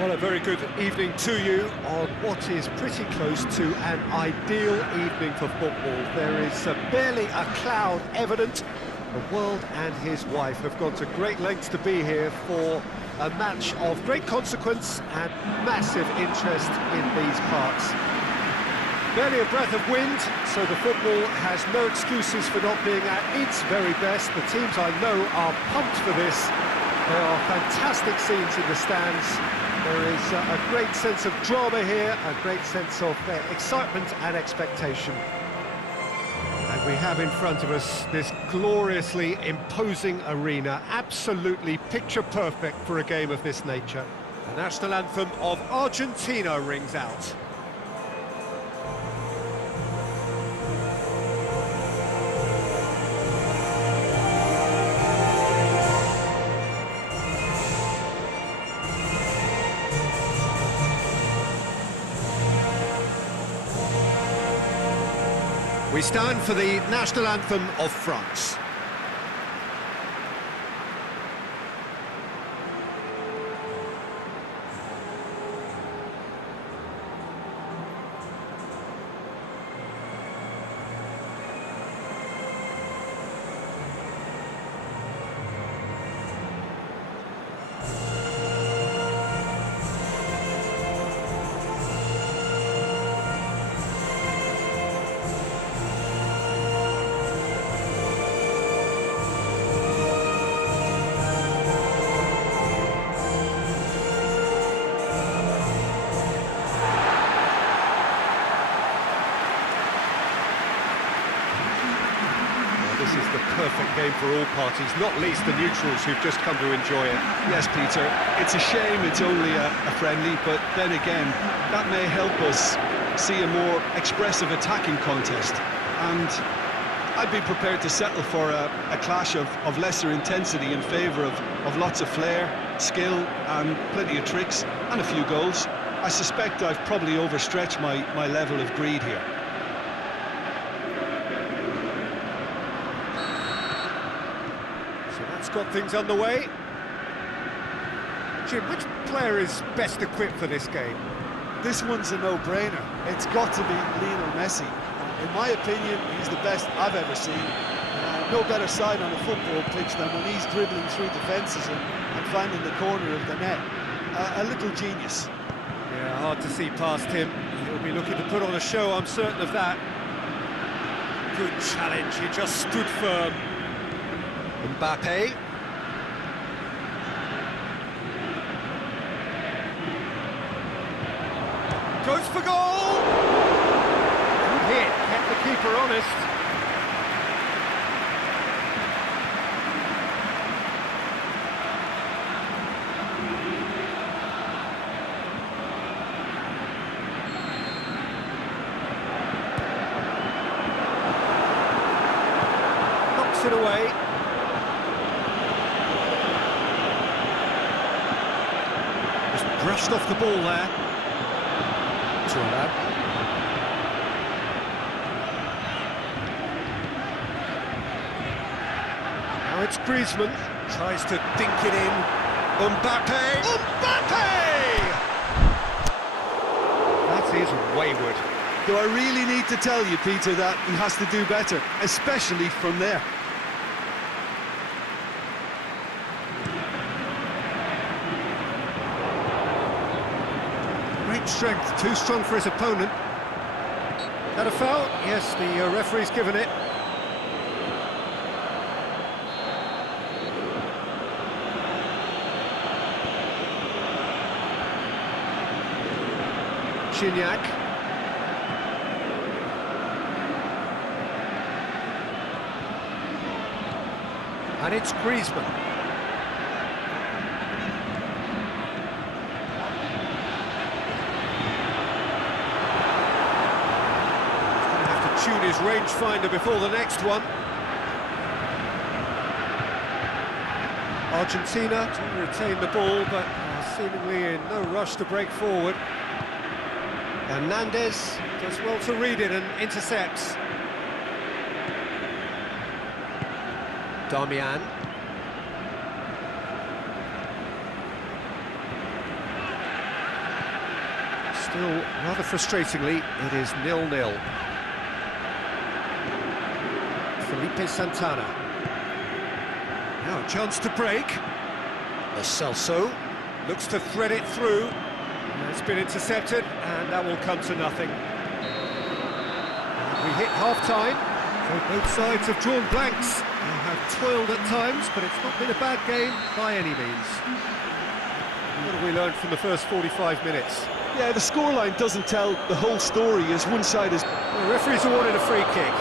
Well, a very good evening to you on what is pretty close to an ideal evening for football. There is barely a cloud evident. The world and his wife have gone to great lengths to be here for a match of great consequence and massive interest in these parts. Barely a breath of wind, so the football has no excuses for not being at its very best. The teams I know are pumped for this. There are fantastic scenes in the stands. There is a great sense of drama here, a great sense of excitement and expectation. And we have in front of us this gloriously imposing arena, absolutely picture-perfect for a game of this nature. The national anthem of Argentina rings out. We stand for the national anthem of France. This is the perfect game for all parties, not least the neutrals who've just come to enjoy it. Yes, Peter, it's a shame it's only a friendly, but then again, that may help us see a more expressive attacking contest. And I'd be prepared to settle for a clash of lesser intensity in favour of lots of flair, skill, and plenty of tricks, and a few goals. I suspect I've probably overstretched my level of greed here. Got things underway. Jim, which player is best equipped for this game? This one's a no-brainer. It's got to be Lionel Messi. In my opinion, he's the best I've ever seen. No better side on a football pitch than when he's dribbling through defences and finding the corner of the net. A little genius. Yeah, hard to see past him. He'll be looking to put on a show, I'm certain of that. Good challenge, he just stood firm. Mbappe. Goes for goal! Good hit, kept the keeper honest. Knocks it away. Brushed off the ball there. Now it's Griezmann, tries to dink it in. Mbappe! That is wayward. Do I really need to tell you, Peter, that he has to do better, especially from there? Great strength, too strong for his opponent. That a foul? Yes, the referee's given it. Gignac. And it's Griezmann. Tune his rangefinder before the next one. Argentina to retain the ball, but seemingly in no rush to break forward. Hernandez does well to read it and intercepts. Darmian. Still, rather frustratingly, it is 0-0. Felipe Santana. Now a chance to break. Lo Celso looks to thread it through. It's been intercepted, and that will come to nothing. We hit half-time, so both sides have drawn blanks. They have toiled at times, but it's not been a bad game by any means. What have we learned from the first 45 minutes? Yeah, the scoreline doesn't tell the whole story, as one side is... The referee's awarded a free kick.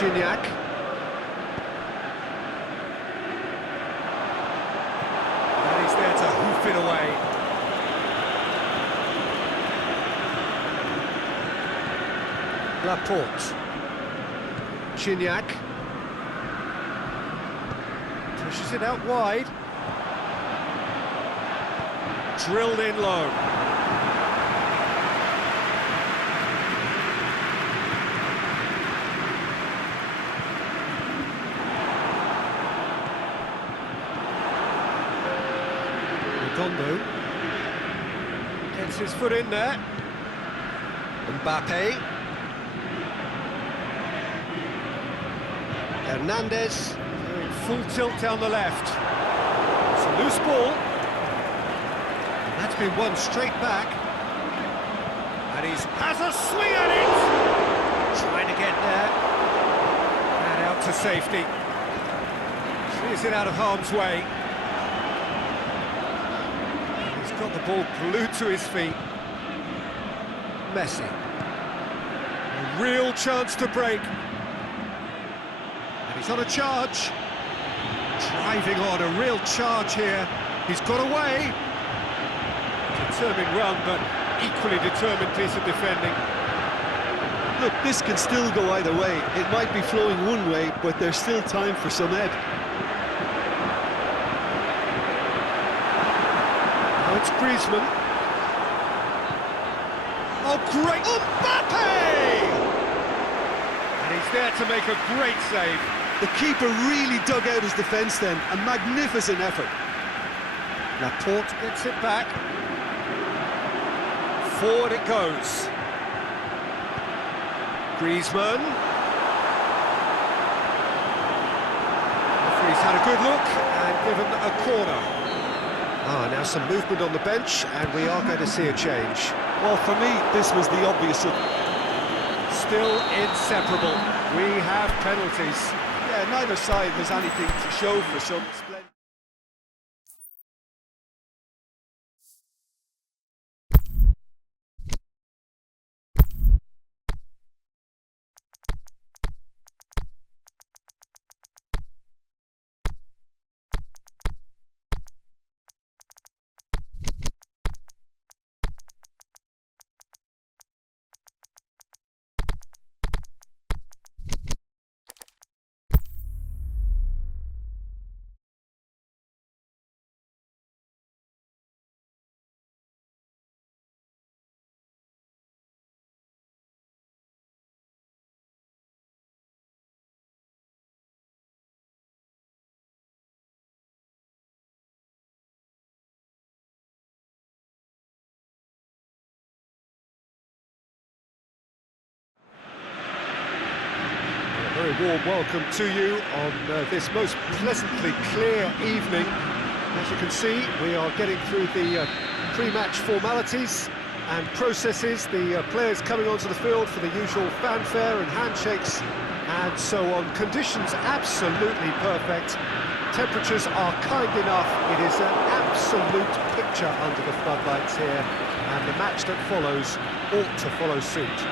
Gignac. And he's there to hoof it away. Laporte. Gignac. Pushes it out wide. Drilled in low. Redondo gets his foot in there. Mbappe. Hernandez doing full tilt down the left. It's a loose ball. And that's been won straight back. And he has a swing at it! Trying to get there. And out to safety. Clears it out of harm's way. He's got the ball glued to his feet. Messi. A real chance to break. And he's on a charge. Driving on, a real charge here. He's got away. Determined run, but equally determined piece of defending. Look, this can still go either way. It might be flowing one way, but there's still time for some ebb. Now it's Griezmann. Oh, great! Mbappe! And he's there to make a great save. The keeper really dug out his defence then. A magnificent effort. Laporte gets it back. Forward it goes. Griezmann. Referee's had a good look and given a corner. Now some movement on the bench, and we are going to see a change. Well, for me, this was the obvious... Still inseparable. We have penalties. Yeah, neither side has anything to show for some splendid... Very warm welcome to you on this most pleasantly clear evening. As you can see, we are getting through the pre-match formalities and processes, the players coming onto the field for the usual fanfare and handshakes and so on. Conditions absolutely perfect. Temperatures are kind enough. It is an absolute picture under the floodlights here, and the match that follows ought to follow suit.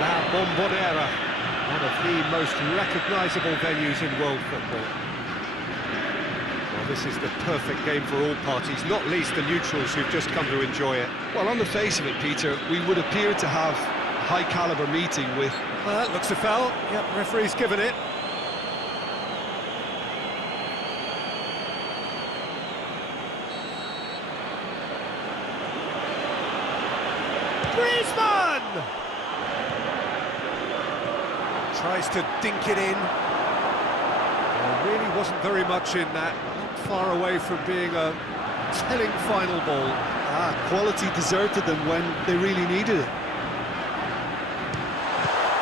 La Bombonera, one of the most recognisable venues in world football. Well, this is the perfect game for all parties, not least the neutrals who've just come to enjoy it. Well, on the face of it, Peter, we would appear to have a high-caliber meeting with... Well, that looks a foul. Yep, referee's given it. Griezmann! Tries to dink it in. There really wasn't very much in that. Not far away from being a telling final ball. Quality deserted them when they really needed it.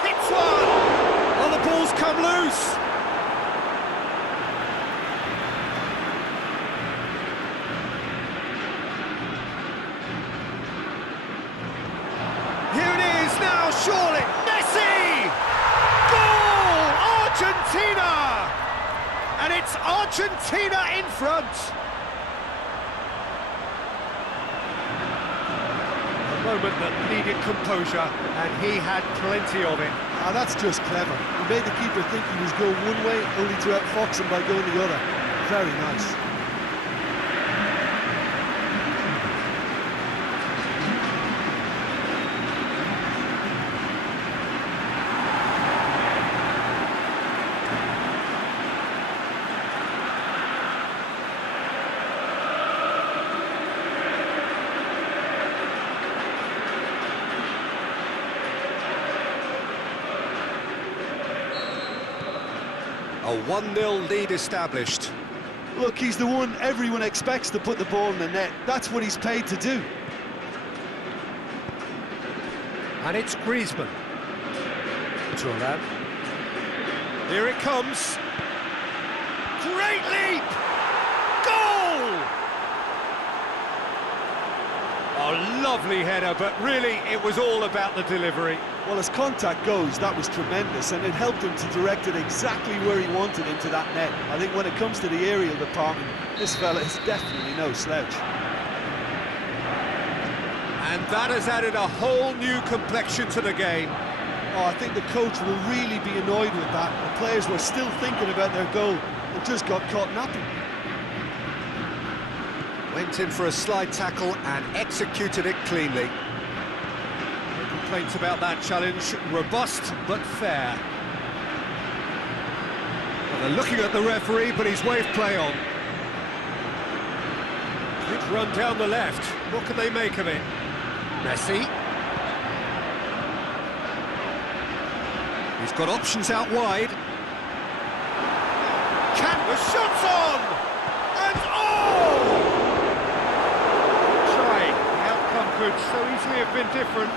Hits one! Oh, the ball's come loose! Here it is now, surely! Messi! Goal! Argentina! And it's Argentina in front! A moment that needed composure, and he had plenty of it. That's just clever. He made the keeper think he was going one way, only to outfox him by going the other. Very nice. A 1-0 lead established. Look, he's the one everyone expects to put the ball in the net. That's what he's paid to do. And it's Griezmann. Thuram. Here it comes. Great leap! Goal! A lovely header, but really it was all about the delivery. Well, as contact goes, that was tremendous, and it helped him to direct it exactly where he wanted into that net. I think when it comes to the aerial department, this fella is definitely no slouch. And that has added a whole new complexion to the game. Oh, I think the coach will really be annoyed with that. The players were still thinking about their goal and just got caught napping. Went in for a slide tackle and executed it cleanly. No complaints about that challenge. Robust but fair. Well, they're looking at the referee, but he's waved play on. Good run down the left. What can they make of it? Messi. He's got options out wide. Can the shot's on! And oh! Try. The outcome could so easily have been different.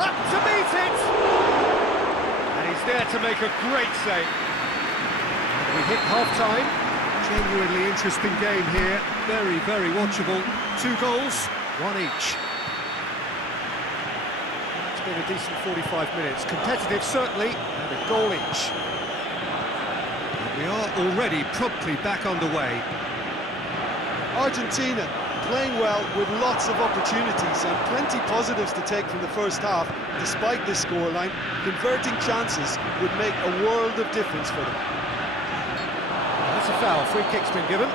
Up to meet it! And he's there to make a great save. We hit half-time. Genuinely interesting game here. Very, very watchable. 2 goals, 1 each. It's been a decent 45 minutes. Competitive, certainly, and a goal each. And we are already promptly back underway. Argentina playing well with lots of opportunities and plenty positives to take from the first half. Despite this scoreline, converting chances would make a world of difference for them. That's a foul. Free kick's been given.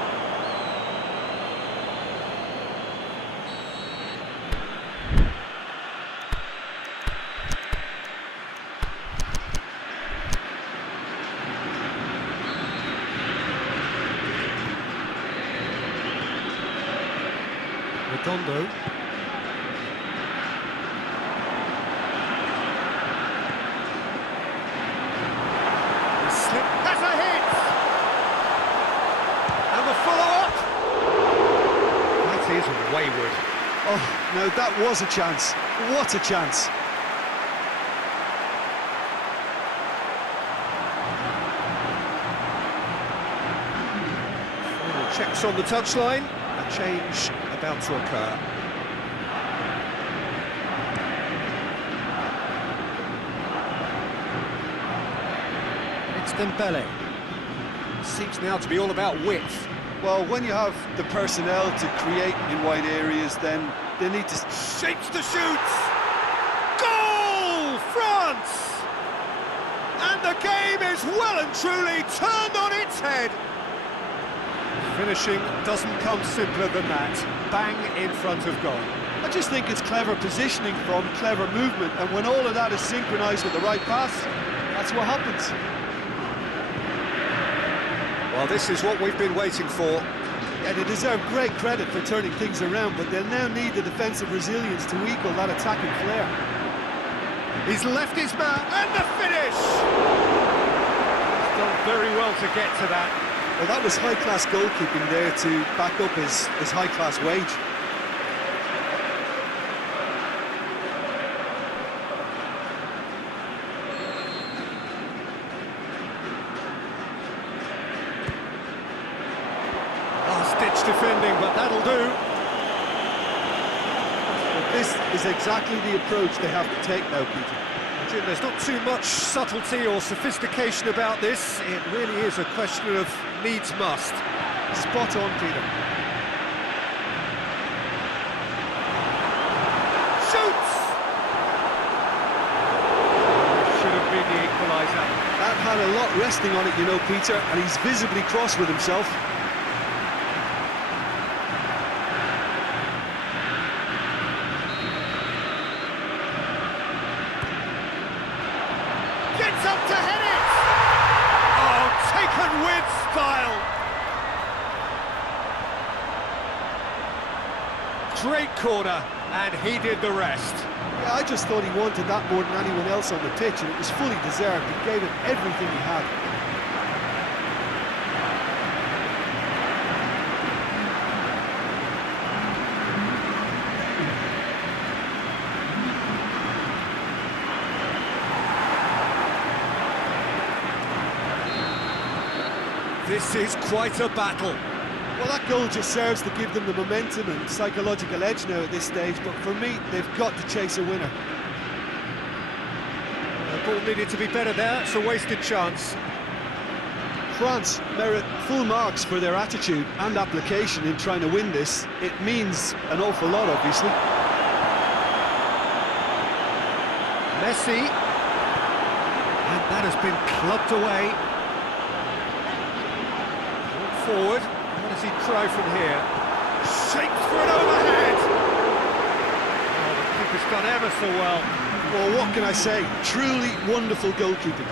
Redondo. Slip has a hit! And the follow-up! That is wayward. Oh, no, that was a chance. What a chance. Final checks on the touchline. A change about to occur. It's Dembele. Seems now to be all about width. Well, when you have the personnel to create in wide areas, then they need to... Shapes to shoot! Goal! France! And the game is well and truly turned on its head. Finishing doesn't come simpler than that. Bang in front of goal. I just think it's clever positioning from clever movement, and when all of that is synchronised with the right pass, that's what happens. Well, this is what we've been waiting for. And they deserve great credit for turning things around, but they'll now need the defensive resilience to equal that attacking flair. He's left his man, and the finish! He's done very well to get to that. Well, that was high-class goalkeeping there to back up his high-class wage. Last-ditch defending, but that'll do. This is exactly the approach they have to take now, Peter. Jim, there's not too much subtlety or sophistication about this. It really is a question of needs must. Spot on, Peter. Shoots! Should have been the equaliser. That had a lot resting on it, you know, Peter, and he's visibly cross with himself. Gets up to head it! Oh, taken with style! Great corner, and he did the rest. Yeah, I just thought he wanted that more than anyone else on the pitch, and it was fully deserved. He gave it everything he had. This is quite a battle. Well, that goal just serves to give them the momentum and psychological edge now at this stage, but for me, they've got to chase a winner. The ball needed to be better there, it's a wasted chance. France merit full marks for their attitude and application in trying to win this. It means an awful lot, obviously. Messi. And that has been clubbed away. Forward. What does he try from here? Shapes for an overhead! Oh, the keeper's done ever so well. Well, what can I say? Truly wonderful goalkeeping.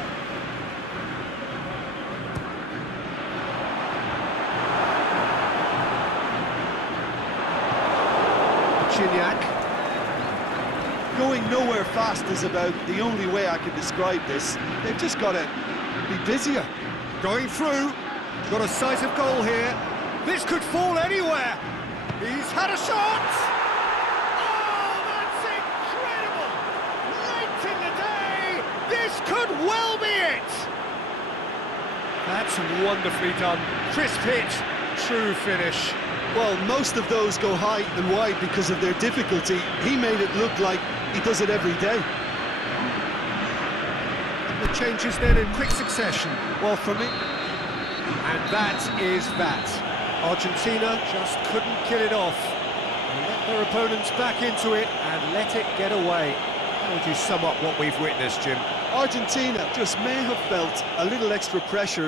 Gignac. Going nowhere fast is about the only way I can describe this. They've just got to be busier. Going through. Got a sight of goal here. This could fall anywhere. He's had a shot. Oh, that's incredible. Late in the day. This could well be it. That's wonderfully done. Crisp hit. True finish. Well, most of those go high and wide because of their difficulty. He made it look like he does it every day. And the changes then in quick succession. Well, for me... And that is that. Argentina just couldn't kill it off. They let their opponents back into it and let it get away. How would you sum up what we've witnessed, Jim? Argentina just may have felt a little extra pressure